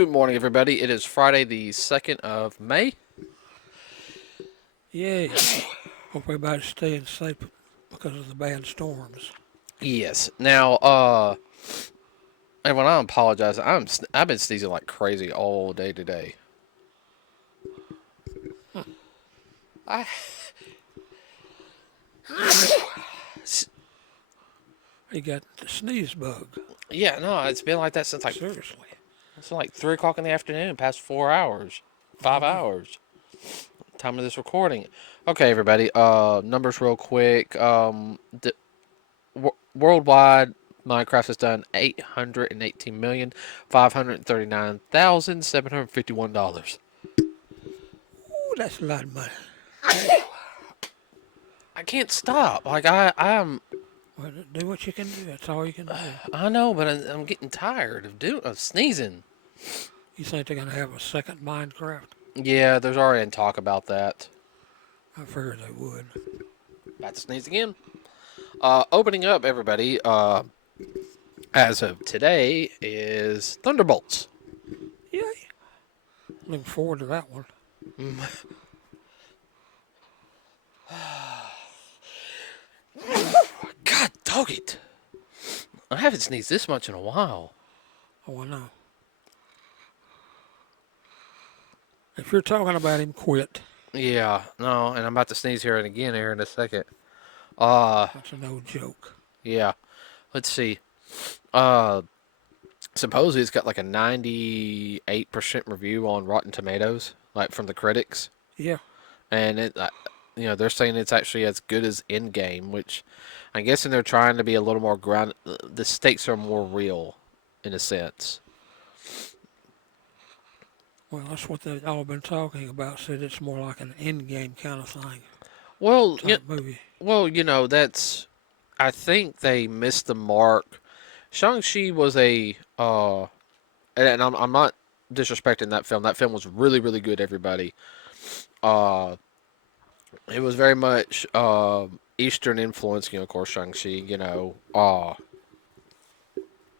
Good morning, everybody. It is Friday, the 2nd of May. Yeah. Hope everybody's staying safe because of the bad storms. Yes. Now, everyone, I apologize. I've been sneezing like crazy all day today. I You got the sneeze bug. Yeah, no, it's been like that since Seriously. 3 o'clock in the afternoon, past 4 hours, Oh, 5 hours. Time of this recording. Okay, everybody. Numbers real quick. Worldwide, Minecraft has done $818,539,751. Ooh, that's a lot of money. I can't stop. Like I'm. Well, do what you can do. That's all you can do. I know, but I'm getting tired of sneezing. You think they're going to have a second Minecraft? Yeah, there's already in talk about that. I figured they would. About to sneeze again. Opening up, everybody. As of today, is Thunderbolts. Yay. Looking forward to that one. God dog it! I haven't sneezed this much in a while. Oh, I know. If you're talking about him, quit. Yeah, no, and I'm about to sneeze here and again here in a second. That's an old joke. Yeah. Let's see. Supposedly it's got like a 98% review on Rotten Tomatoes, like from the critics, Yeah. and they're saying it's actually as good as Endgame, which I'm guessing they're trying to be a little more ground. The stakes are more real, in a sense. Well, that's what they've all been talking about. Said it's more like an end-game kind of thing. Well, Type movie. that's. I think they missed the mark. Shang-Chi was and I'm not disrespecting that film. That film was really, really good, everybody. Uh, it was very much Eastern influence, of course, Shang-Chi,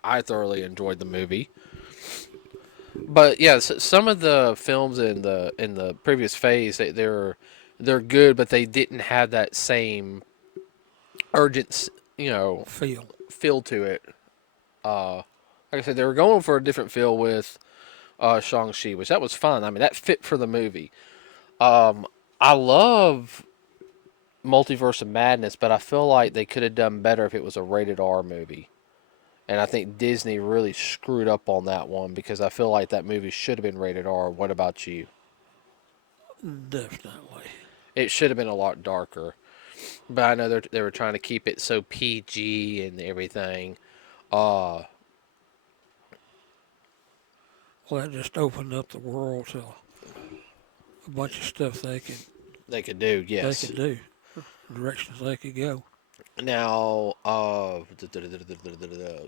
I thoroughly enjoyed the movie. But yeah, some of the films in the previous phase, they're good, but they didn't have that same urgent, Feel. feel to it. Like I said, they were going for a different feel with Shang-Chi, which that was fun. I mean, that fit for the movie. I love Multiverse of Madness, but I feel like they could have done better if it was a rated R movie. And I think Disney really screwed up on that one because I feel like that movie should have been rated R. What about you? Definitely. It should have been a lot darker. But I know they were trying to keep it so PG and everything. Uh, Well, that just opened up the world to a bunch of stuff they could do, they yes. could do, directions they could go. Now,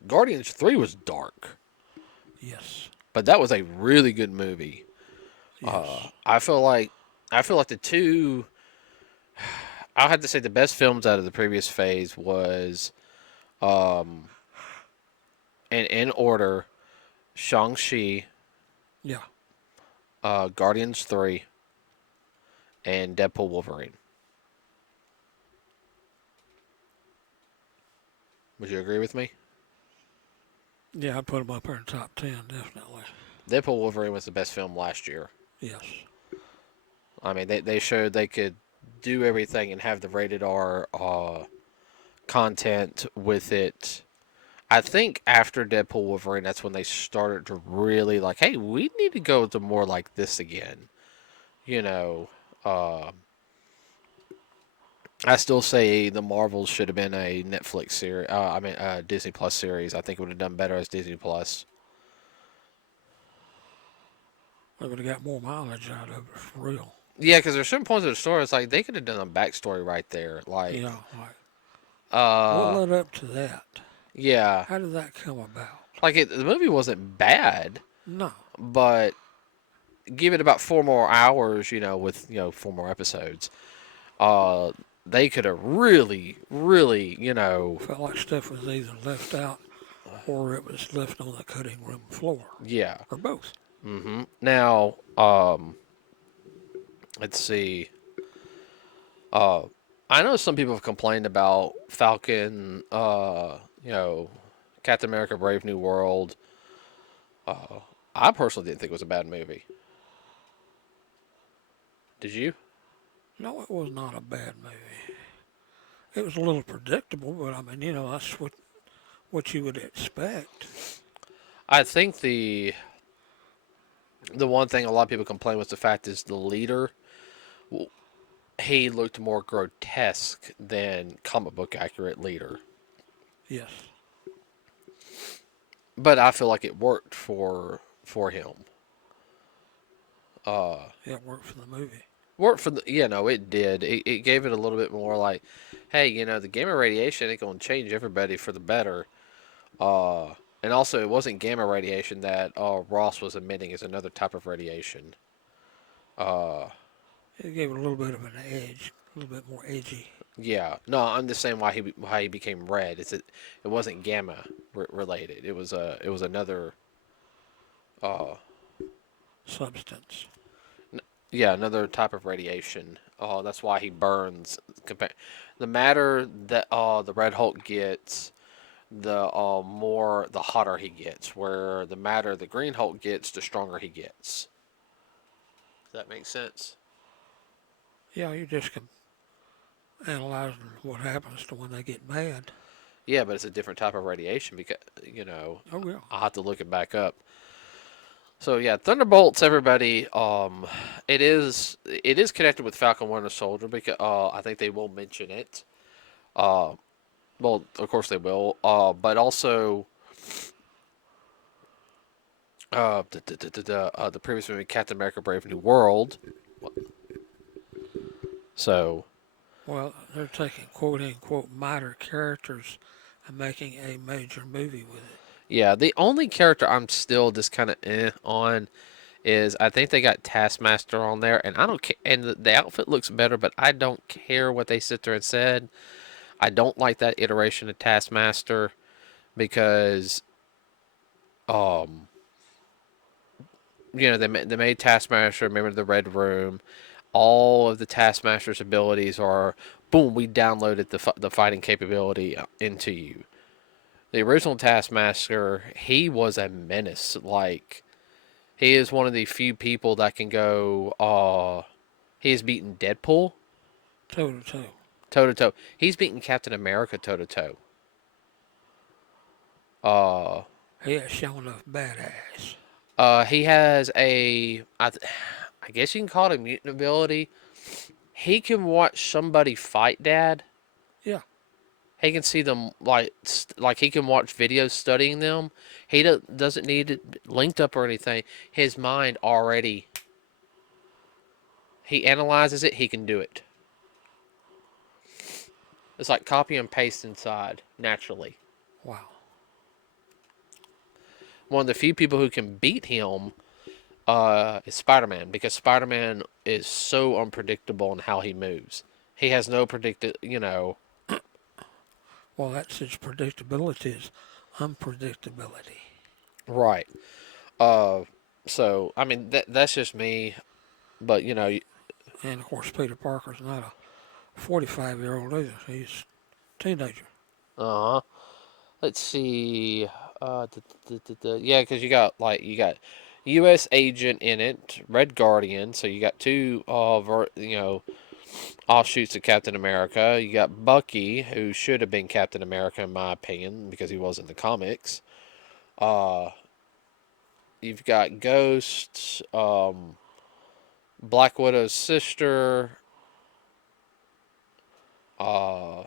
Guardians 3 was dark, Yes, but that was a really good movie. yes, I feel like the two. I'll have to say the best films out of the previous phase was, um, in order, Shang-Chi, yeah. Guardians 3, and Deadpool Wolverine. Would you agree with me? Yeah, I put them up there in top 10, definitely. Deadpool Wolverine was the best film last year. Yes. I mean, they showed they could do everything and have the rated R content with it. I think after Deadpool Wolverine, that's when they started to really like, hey, we need to go to more like this again. You know, uh, I still say the Marvels should have been a Netflix series. Disney Plus series. I think it would have done better as Disney Plus. They would have got more mileage out of it, for real. Yeah, because there's certain points of the story. It's like they could have done a backstory right there. Like, Yeah, like, what uh, led up to that? yeah, How did that come about? like the movie wasn't bad, No. but give it about 4 more hours. With 4 more episodes. Uh, they could have really, really, Felt like stuff was either left out or it was left on the cutting room floor. yeah. Or both. Now, let's see. Uh, I know some people have complained about Falcon. Captain America: Brave New World. I personally didn't think it was a bad movie. Did you? No, it was not a bad movie. It was a little predictable, but I mean, that's what you would expect. I think the one thing a lot of people complain was the fact is the leader. He looked more grotesque than comic book accurate leader, Yes, but I feel like it worked for him. it worked for the movie. Worked for the it did. It gave it a little bit more like, hey, the gamma radiation ain't gonna change everybody for the better. Uh, and also it wasn't gamma radiation that Ross was emitting is another type of radiation. Uh, It gave it a little bit of an edge, a little bit more edgy yeah, no, I'm just saying why he became red. It wasn't gamma related. It was another uh substance. yeah, another type of radiation. That's why he burns. The matter that the Red Hulk gets, the more the hotter he gets. Where the matter the Green Hulk gets, the stronger he gets. Does that make sense? Yeah, you just can analyze what happens to when they get mad. Yeah, but it's a different type of radiation because Oh yeah. I'll have to look it back up. So yeah, Thunderbolts, everybody. It is connected with Falcon Winter Soldier because I think they will mention it. Uh, well, of course they will. But also the previous movie Captain America: Brave New World. So Well, they're taking quote unquote minor characters and making a major movie with it. yeah, the only character I'm still just kind of on is I think they got Taskmaster on there, and I don't care. And the outfit looks better, but I don't care what they sit there and said. I don't like that iteration of Taskmaster because um they made Taskmaster. Remember the Red Room. All of the Taskmaster's abilities are boom. We downloaded the fighting capability into you. The original Taskmaster, he was a menace. Like he is one of the few people that can go. He has beaten Deadpool Toe to toe. toe to toe. He's beaten Captain America toe to toe. Uh, He has shown enough badass. he has I guess you can call it a mutant ability. He can watch somebody fight Dad. Yeah. He can see them like he can watch videos studying them. He doesn't need it linked up or anything. His mind already he analyzes it. He can do it. It's like copy and paste inside naturally. Wow. One of the few people who can beat him is Spider-Man because Spider-Man is so unpredictable in how he moves. He has no Well, that's his predictability is unpredictability. right. Uh, so I mean that's just me, but And of course, Peter Parker's not a 45-year-old either. He's a teenager. uh huh. Let's see. Yeah, because you got U.S. agent in it, Red Guardian. So you got two offshoots of Captain America. You got Bucky, who should have been Captain America in my opinion because he was in the comics. Uh, you've got Ghost, Black Widow's sister. Uh,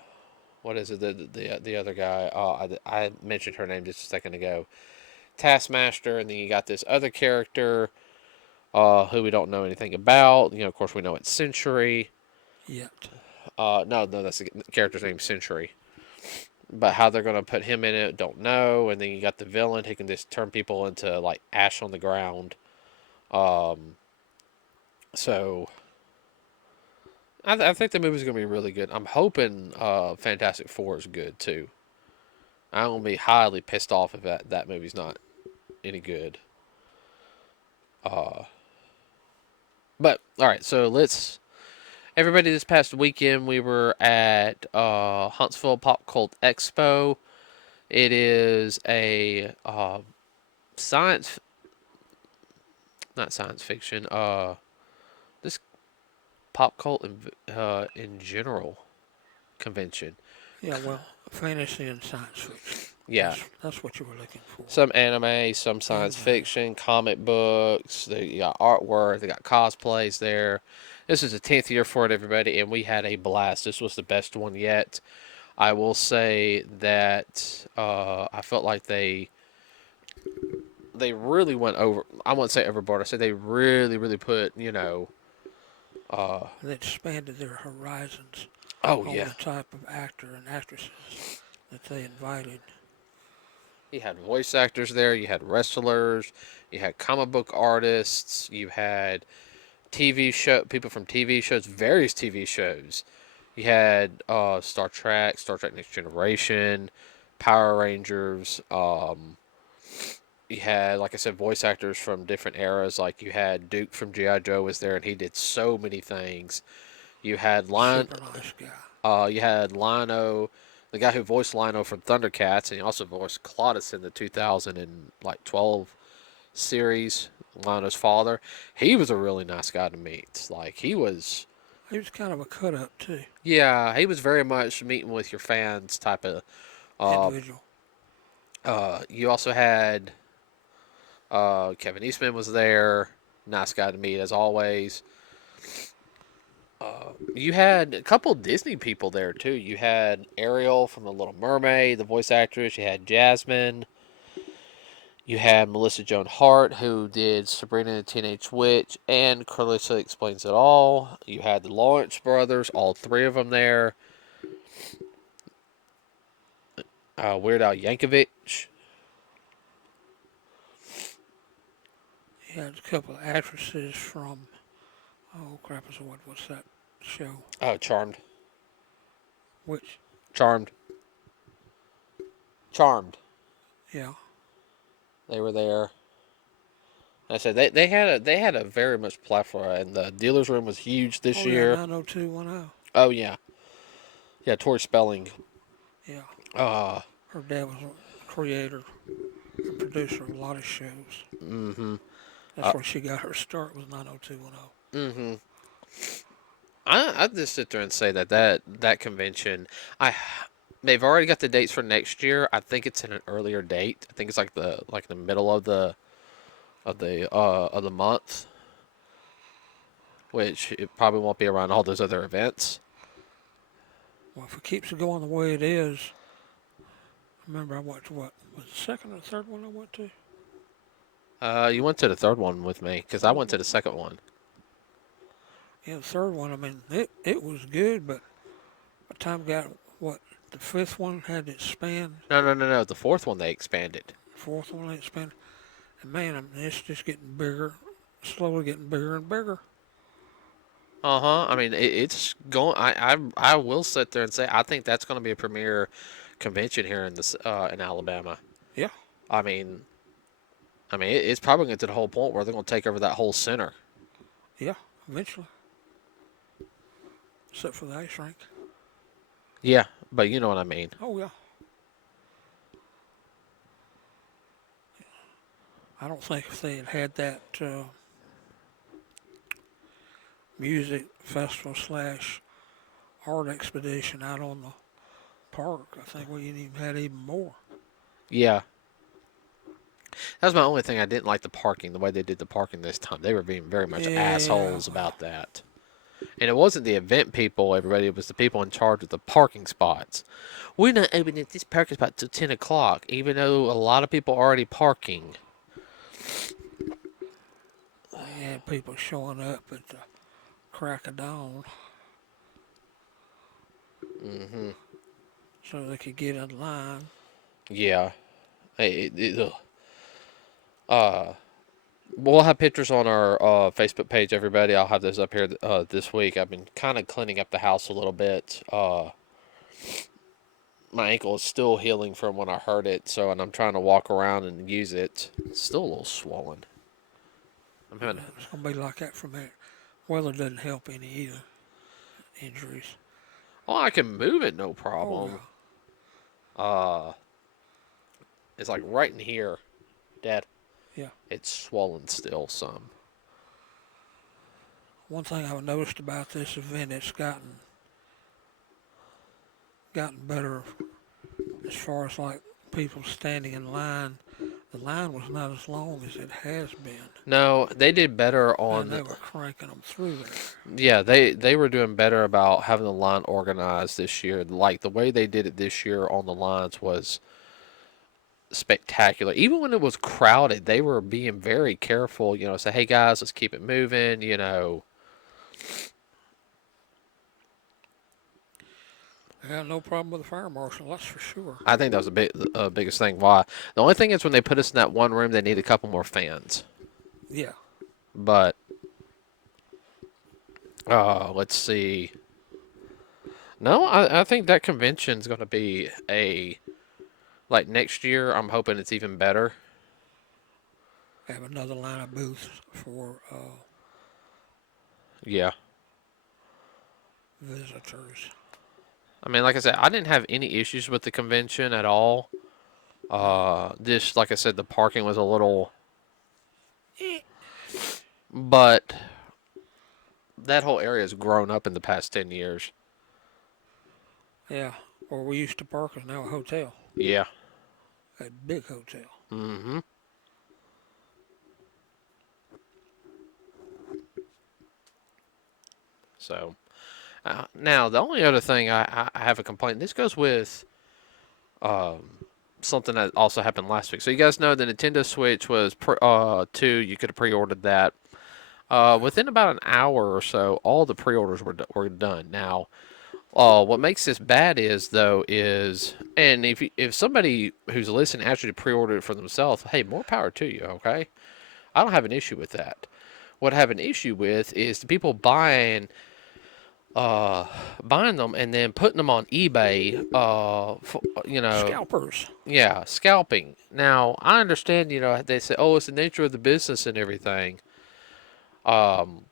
what is it? The other guy. I mentioned her name just a second ago. Taskmaster, and then you got this other character who we don't know anything about. Of course, we know it's Century. Yet. No, that's the character's name, Century. But how they're going to put him in it, don't know. And then you got the villain who can just turn people into like ash on the ground. Um, so I think the movie's going to be really good. I'm hoping Fantastic Four is good too. I'm going to be highly pissed off if that movie's not any good. But all right, so let's everybody. This past weekend, we were at Huntsville Pop Cult Expo. It is a science, not science fiction. This pop cult in general convention. Yeah, well, fantasy and science fiction. Yeah, That's what you were looking for. some anime, some science Anime. fiction, comic books. They got artwork. They got cosplays there. This is the 10th year for it, everybody, and we had a blast. This was the best one yet. I will say that I felt like they really went over. I wouldn't say overboard. I said they really put They expanded their horizons oh on yeah. the type of actor and actresses that they invited. You had voice actors there. You had wrestlers. You had comic book artists. You had TV show people from TV shows, various TV shows. You had Star Trek, Star Trek Next Generation, Power Rangers. You had, like I said, voice actors from different eras. Like you had Duke from GI Joe was there, and he did so many things. You had Super nice guy. You had Lino, the guy who voiced Lino from Thundercats, and he also voiced Clotus in the 2012 series. Lino's father. He was a really nice guy to meet. Like he was. He was kind of a cut up too. Yeah, he was very much meeting with your fans type of. Uh, Individual. you also had Kevin Eastman was there. Nice guy to meet as always. You had a couple Disney people there too. You had Ariel from The Little Mermaid, the voice actress. You had Jasmine. You had Melissa Joan Hart, who did Sabrina the Teenage Witch and Carissa Explains It All. You had the Lawrence brothers, all three of them there. Weird Al Yankovic. He had a couple of actresses from, oh crap, what was that show? Oh, Charmed. Which, Charmed. Charmed. yeah. They were there. Like I said they had a very much plethora, and the dealer's room was huge this Oh yeah, year. 90210. Oh yeah, yeah. Tori Spelling. Yeah. Uh, Her dad was a creator and producer of a lot of shows. mm-hmm. That's where she got her start, was 90210. Mm-hmm. I just sit there and say that convention, they've already got the dates for next year. I think it's in an earlier date. I think it's like the middle of the month, which it probably won't be around all those other events. Well, if it keeps going the way it is, I remember I went to what, was the second or third one I went to? You went to the third one with me because I went to the second one. Yeah, the third one, I mean, it was good, but by the time I got, what, the fifth one had to expand, No. The fourth one they expanded. the fourth one had to expand, and man, I mean, it's just getting bigger, slowly getting bigger and bigger. I mean, it's going. I will sit there and say I think that's going to be a premier convention here in Alabama. Yeah, I mean, it's probably going to the whole point where they're going to take over that whole center. yeah, eventually. Except for the ice rink. Yeah, but you know what I mean. Oh, yeah. I don't think if they had that music festival slash art expedition out on the park, I think we even had even more. Yeah, that was my only thing. I didn't like the parking, the way they did the parking this time. They were being very much Yeah, assholes well, about that. And it wasn't the event people, everybody. It was the people in charge of the parking spots. We're not opening this parking spot till 10 o'clock, even though a lot of people are already parking. they had people showing up at the crack of dawn Mm-hmm. so they could get in line. Yeah. We'll have pictures on our Facebook page, everybody. I'll have those up here this week. I've been kind of cleaning up the house a little bit. My ankle is still healing from when I hurt it, and I'm trying to walk around and use it. It's still a little swollen. I'm having. It's going to be like that from there. Weather doesn't help any either. Injuries. Oh, I can move it, no Oh, problem. yeah. Uh, it's like right in here, Dad. Yeah. It's swollen still some. One thing I've noticed about this event, it's gotten better as far as like people standing in line. The line was not as long as it has been, No, they did better and on. they were cranking them through there. Yeah, they were doing better about having the line organized this year. Like the way they did it this year on the lines was spectacular. Even when it was crowded, they were being very careful. Say, hey guys, let's keep it moving. Yeah, no problem with the fire marshal, that's for sure. I think that was biggest thing. Why? The only thing is when they put us in that one room, they need a couple more fans. Yeah. But let's see. No, I think that convention's going to be like next year. I'm hoping it's even better. Have another line of booths for Yeah. visitors. I mean, like I said, I didn't have any issues with the convention at all. Just like I said, the parking was a little, Eh. but that whole area has grown up in the past 10 years. Yeah, where we used to park is now a hotel, Yeah. a big hotel. Mm-hmm. So, now the only other thing I have a complaint. This goes with something that also happened last week. So you guys know the Nintendo Switch was 2. You could have pre-ordered that. Within about an hour or so, all the pre-orders were done. Now, what makes this bad is and if somebody who's listening actually pre-ordered it for themselves, hey, more power to you. Okay, I don't have an issue with that. What I have an issue with is the people buying them and then putting them on eBay. Scalpers. Yeah, scalping. Now I understand. They say, oh, it's the nature of the business and everything. Um,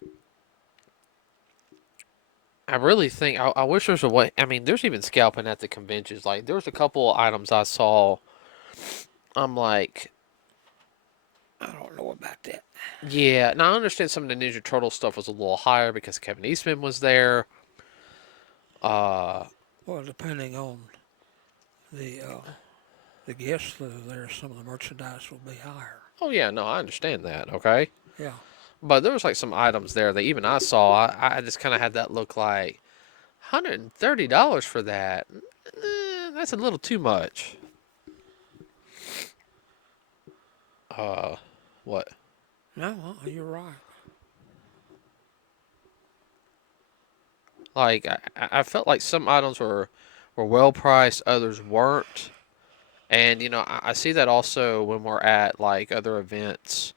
I really think I wish there's a way. I mean, there's even scalping at the conventions. Like there was a couple of items I saw. I'm like, I don't know about that. yeah. Now I understand some of the Ninja Turtle stuff was a little higher because Kevin Eastman was there. Uh, Well, depending on the the guests that are there, some of the merchandise will be higher. oh yeah, no, I understand that. Okay, Yeah. but there was like some items there that even I saw. I just kind of had that look like $130 for that. That's a little too much. What? No, you're right. Like I felt like some items were well priced, others weren't. And I see that also when we're at like other events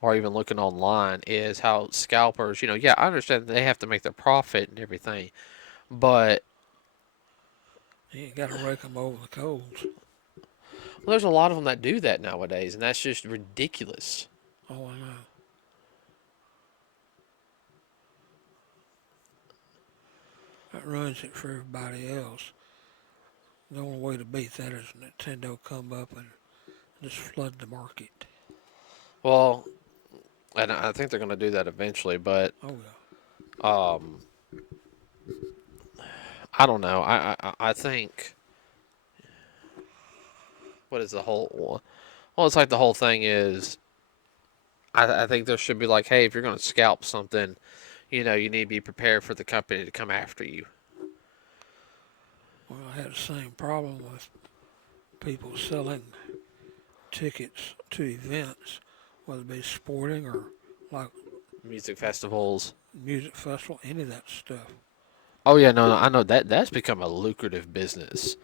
or even looking online is how scalpers, yeah, I understand they have to make their profit and everything, but You got to rake them over the coals. well, there's a lot of them that do that nowadays, and that's just ridiculous. Oh, I know. That ruins it for everybody else. The only way to beat that is Nintendo come up and just flood the market. Well, and I think they're going to do that eventually, but Oh, yeah. um, I don't know. I think what is the whole? Well, it's like the whole thing is. I think there should be like, hey, if you're going to scalp something, you need to be prepared for the company to come after you. Well, I had the same problem with people selling tickets to events, whether it be sporting or like Music festivals. music festival, any of that stuff. Oh yeah, no, I know that's become a lucrative business.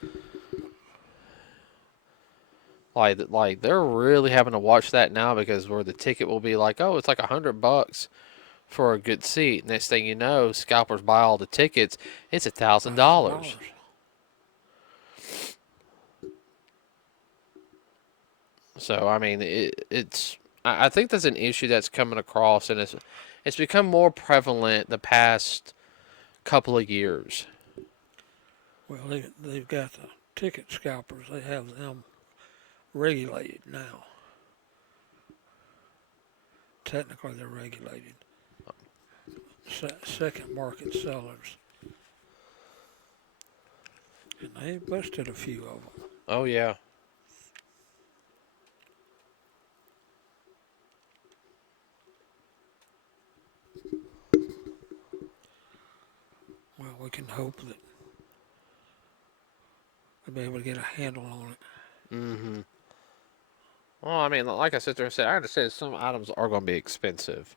Like they're really having to watch that now because where the ticket will be like, oh, it's like $100 for a good seat. Next thing you know, scalpers buy all the tickets. It's $1,000. $1,000. So I mean, it's I think that's an issue that's coming across, and it's become more prevalent the past couple of years. Well, they've got the ticket scalpers. They have them regulated now. Technically, they're regulated. Second market sellers, and they busted a few of them. Oh yeah. Well, we can hope that we'll be able to get a handle on it. Mm-hmm. Well, I mean, like I sit there and said, I understand some items are going to be expensive.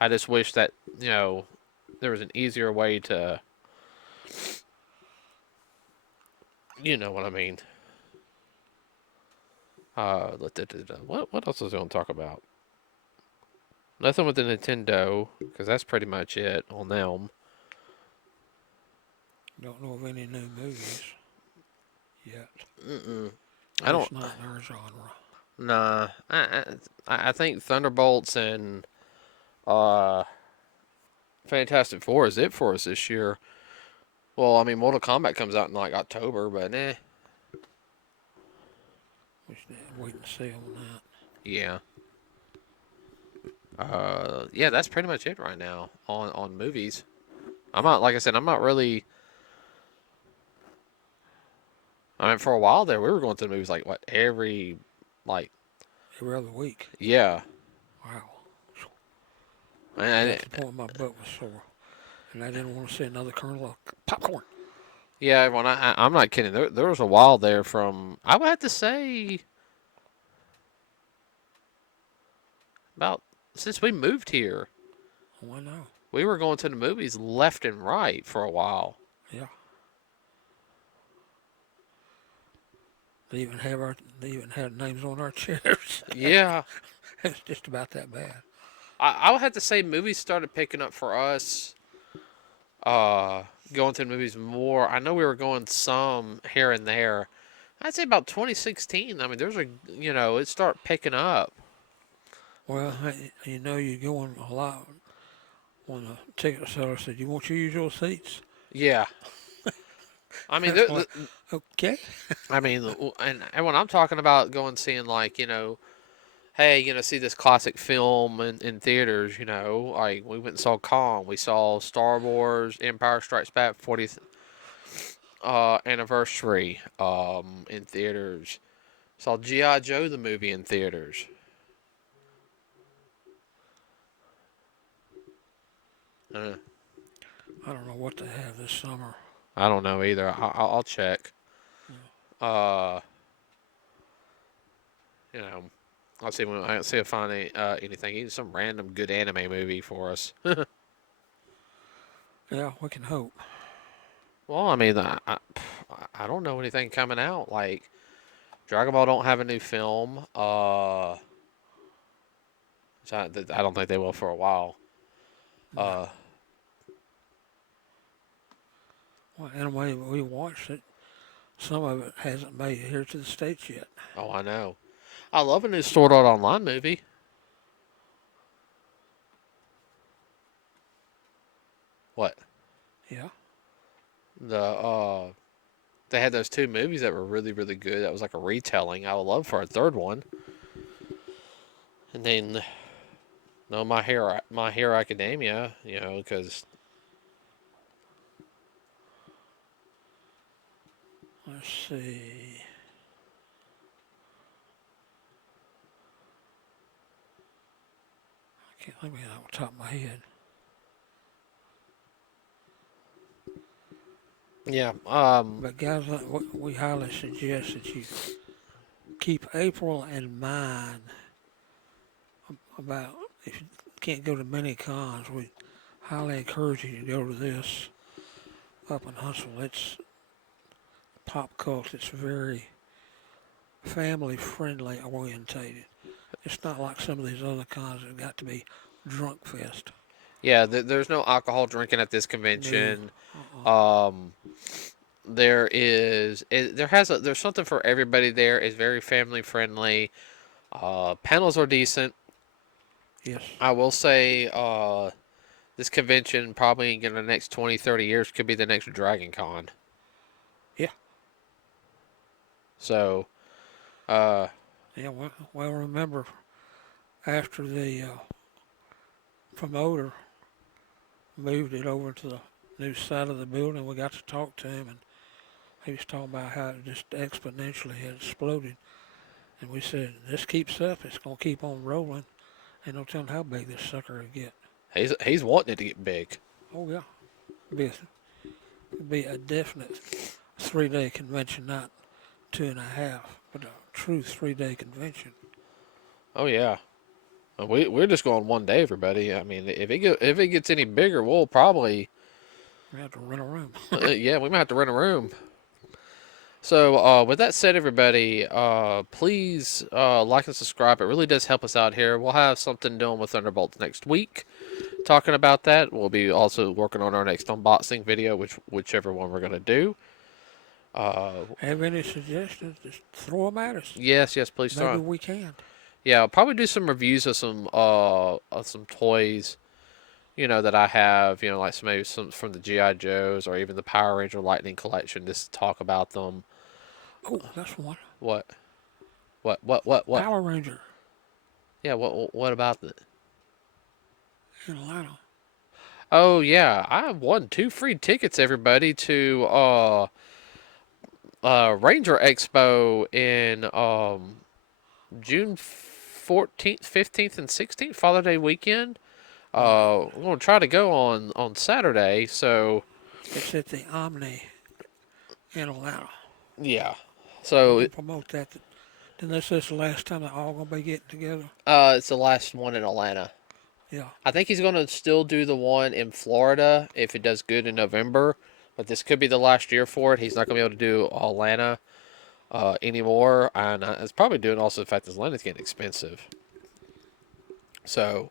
I just wish that there was an easier way to, you know what I mean. What else was I going to talk about? Nothing with the Nintendo, because that's pretty much it on them. Don't know of any new movies yet. Mm-mm. At I don't. least not in our genre. Nah. I think Thunderbolts and uh, Fantastic Four is it for us this year. Well, I mean, Mortal Kombat comes out in like October, but We should wait and see on that. yeah. Yeah, that's pretty much it right now on movies. I'm not, like I said, I'm not really. I mean, for a while there, we were going to the movies like what like Every other week. yeah, Wow. and Got to the point my butt was sore. And I didn't want to see another kernel of popcorn. yeah. When I'm not kidding, there was a while there from I would have to say about since we moved here, Oh, I know. we were going to the movies left and right for a while. Yeah. They even had names on our chairs. Yeah, It's just about that bad. I would have to say movies started picking up for us. Going to the movies more. I know we were going some here and there. I'd say about 2016. I mean, there's it started picking up. Well, you're going a lot when the ticket seller said, "You want your usual seats?" Yeah. I mean, That's why. Okay. I mean, and when I'm talking about going seeing like hey, see this classic film in theaters, like we went and saw Kong, we saw Star Wars, Empire Strikes Back 40th anniversary in theaters, saw GI Joe the movie in theaters. Uh, I don't know what they have this summer. I don't know either. I'll check. Uh, you know, I'll see when I see if I find anything, even some random good anime movie for us. Yeah, we can hope. Well, I mean, I don't know anything coming out. Like Dragon Ball don't have a new film. So I don't think they will for a while. No. Uh, Well, anyway, we watched it. Some of it hasn't made it here to the States yet. oh, I know. I love a new Sword Art Online movie. What? Yeah. They had those two movies that were really really good. That was like a retelling. I would love for a third one. And then no, My Hero Academia. Because Let's see. I can't think of it off the top of my head. yeah. But guys, we highly suggest that you keep April in mind about if you can't go to many cons, we highly encourage you to go to this up in Huntsville. It's pop culture. It's very family friendly orientated. It's not like some of these other cons that got to be drunk fest. Yeah. There's no alcohol drinking at this No. convention. Uh-uh. There's something for everybody there. It's very family friendly. Panels are decent. Yes. I will say, this convention probably in the next 20, 30 years could be the next Dragon Con. Yeah. So, uh, Yeah. Well, remember after the promoter moved it over to the new side of the building, we got to talk to him, and he was talking about how it just exponentially had exploded. And we said, this keeps up, it's going to keep on rolling. Ain't no telling how big this sucker will get. he's wanting it to get big. Oh, yeah. It'd be a definite 3 day convention, not 2.5, but a true 3 day convention. Oh yeah. We're just going one day, everybody. I mean, if it gets any bigger, we'll probably We have to rent a room. yeah, we might have to rent a room. So, with that said, everybody, please like and subscribe. It really does help us out here. We'll have something doing with Thunderbolts next week, talking about that. We'll be also working on our next unboxing video, whichever one we're gonna do. Have any suggestions? Just throw them at us. Yes, please Maybe start. we can. Yeah, I'll probably do some reviews of some toys, that I have, like maybe some from the GI Joes or even the Power Ranger Lightning Collection, just to talk about them. Oh, that's one. What? What? Power Ranger Yeah, what about it? in Atlanta. Oh yeah, I won 2 free tickets, everybody, to Ranger Expo in June 14th, 15th, and 16th, Father Day weekend. Wow. I'm gonna try to go on Saturday, so It's at the Omni in Atlanta. yeah. We're So going to promote that. Then this is the last time they're all going to be getting together. it's the last one in Atlanta. Yeah. I think he's gonna still do the one in Florida if it does good in November, but this could be the last year for it. He's not gonna be able to do Atlanta anymore, and it's probably doing also the fact that Atlanta's getting expensive. So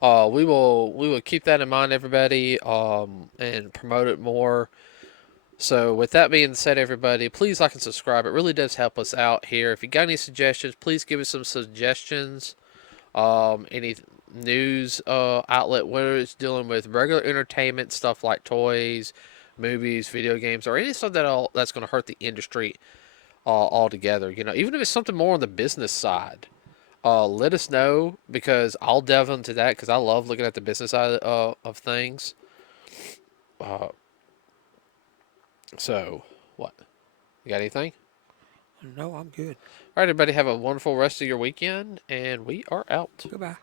we will keep that in mind, everybody, and promote it more. So with that being said, everybody, please like and subscribe. It really does help us out here. If you got any suggestions, please give us some suggestions. Any news outlet, whether it's dealing with regular entertainment stuff like toys, movies, video games, or any stuff that's going to hurt the industry altogether. Even if it's something more on the business side. Let us know, because I'll delve into that, because I love looking at the business side of things. Uh, so, what? You got anything? No, I'm good. All right, everybody, have a wonderful rest of your weekend, and we are out. Goodbye.